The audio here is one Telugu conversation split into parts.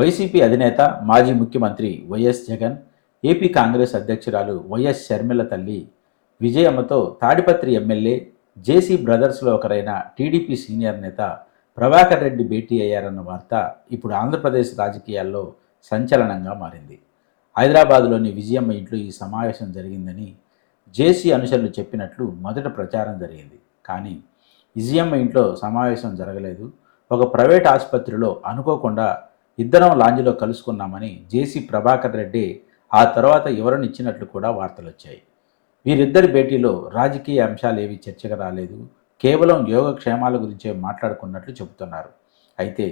వైసీపీ అధినేత మాజీ ముఖ్యమంత్రి వైఎస్ జగన్ ఏపీ కాంగ్రెస్ అధ్యక్షురాలు వైఎస్ షర్మిల తల్లి విజయమ్మతో తాడిపత్రి ఎమ్మెల్యే జేసీ బ్రదర్స్లో ఒకరైన టీడీపీ సీనియర్ నేత ప్రభాకర్ రెడ్డి భేటీ అయ్యారన్న వార్త ఇప్పుడు ఆంధ్రప్రదేశ్ రాజకీయాల్లో సంచలనంగా మారింది. హైదరాబాదులోని విజయమ్మ ఇంట్లో ఈ సమావేశం జరిగిందని జేసీ అనుచరులు చెప్పినట్లు మొదట ప్రచారం జరిగింది. కానీ విజయమ్మ ఇంట్లో సమావేశం జరగలేదు. ఒక ప్రైవేట్ ఆసుపత్రిలో అనుకోకుండా ఇద్దరం లాంజ్లో కలుసుకున్నామని జేసీ ప్రభాకర్ రెడ్డి ఆ తర్వాత ఇచ్చినట్లు కూడా వార్తలు వచ్చాయి వీరిద్దరి భేటీలో రాజకీయ అంశాలు ఏవి చర్చకు రాలేదు. కేవలం యోగక్షేమాల గురించే మాట్లాడుకున్నట్లు చెబుతున్నారు. అయితే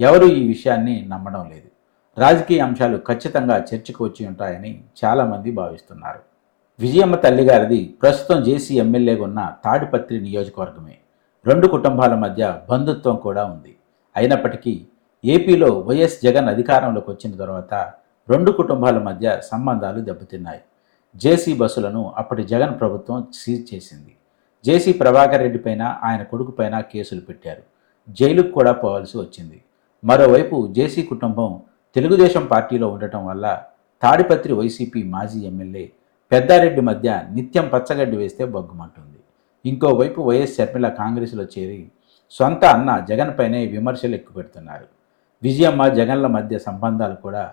ఎవరు ఈ విషయాన్ని నమ్మడం లేదు. రాజకీయ అంశాలు ఖచ్చితంగా చర్చకు వచ్చి ఉంటాయని చాలామంది భావిస్తున్నారు. విజయమ్మ తల్లిగారిది ప్రస్తుతం జేసీ ఎమ్మెల్యేగా ఉన్న తాడిపత్రి నియోజకవర్గమే. రెండు కుటుంబాల మధ్య బంధుత్వం కూడా ఉంది. అయినప్పటికీ ఏపీలో వైఎస్ జగన్ అధికారంలోకి వచ్చిన తర్వాత రెండు కుటుంబాల మధ్య సంబంధాలు దెబ్బతిన్నాయి. జేసీ బస్సులను అప్పటి జగన్ ప్రభుత్వం సీజ్ చేసింది. జేసీ ప్రభాకర్ రెడ్డి పైన ఆయన కొడుకు పైన కేసులు పెట్టారు. జైలుకు కూడా పోవాల్సి వచ్చింది. మరోవైపు జేసీ కుటుంబం తెలుగుదేశం పార్టీలో ఉండటం వల్ల తాడిపత్రి వైసీపీ మాజీ ఎమ్మెల్యే పెద్దారెడ్డి మధ్య నిత్యం పచ్చగడ్డి వేస్తే బగ్గుమంటుంది. ఇంకోవైపు వైఎస్ షర్మిల కాంగ్రెస్లో చేరి సొంత అన్న జగన్ పైనే విమర్శలు ఎక్కుపెడుతున్నారు. విజయమ్మ జగన్ల మధ్య సంబంధాలు కూడా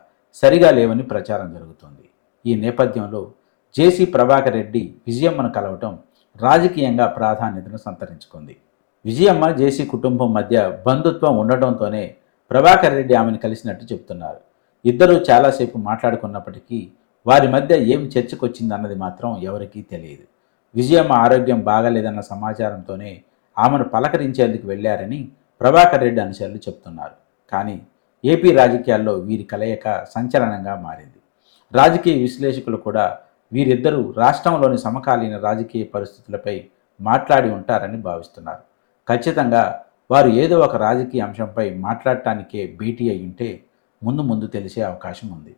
సరిగా లేవని ప్రచారం జరుగుతోంది. ఈ నేపథ్యంలో జేసీ ప్రభాకర్ రెడ్డి విజయమ్మను కలవటం రాజకీయంగా ప్రాధాన్యతను సంతరించుకుంది. విజయమ్మ జేసీ కుటుంబం మధ్య బంధుత్వం ఉండటంతోనే ప్రభాకర్ రెడ్డి ఆమెను కలిసినట్టు చెబుతున్నారు. ఇద్దరూ చాలాసేపు మాట్లాడుకున్నప్పటికీ వారి మధ్య ఏం చర్చకొచ్చిందన్నది మాత్రం ఎవరికీ తెలియదు. విజయమ్మ ఆరోగ్యం బాగలేదన్న సమాచారంతోనే ఆమెను పలకరించేందుకు వెళ్ళారని ప్రభాకర్ రెడ్డి అనుచరులు చెప్తున్నారు కానీ ఏపీ రాజకీయాల్లో వీరి కలయిక సంచలనంగా మారింది. రాజకీయ విశ్లేషకులు కూడా వీరిద్దరూ రాష్ట్రంలోని సమకాలీన రాజకీయ పరిస్థితులపై మాట్లాడి ఉంటారని భావిస్తున్నారు. ఖచ్చితంగా వారు ఏదో ఒక రాజకీయ అంశంపై మాట్లాడటానికే భేటీ అయి ఉంటే ముందు ముందు తెలిసే అవకాశం ఉంది.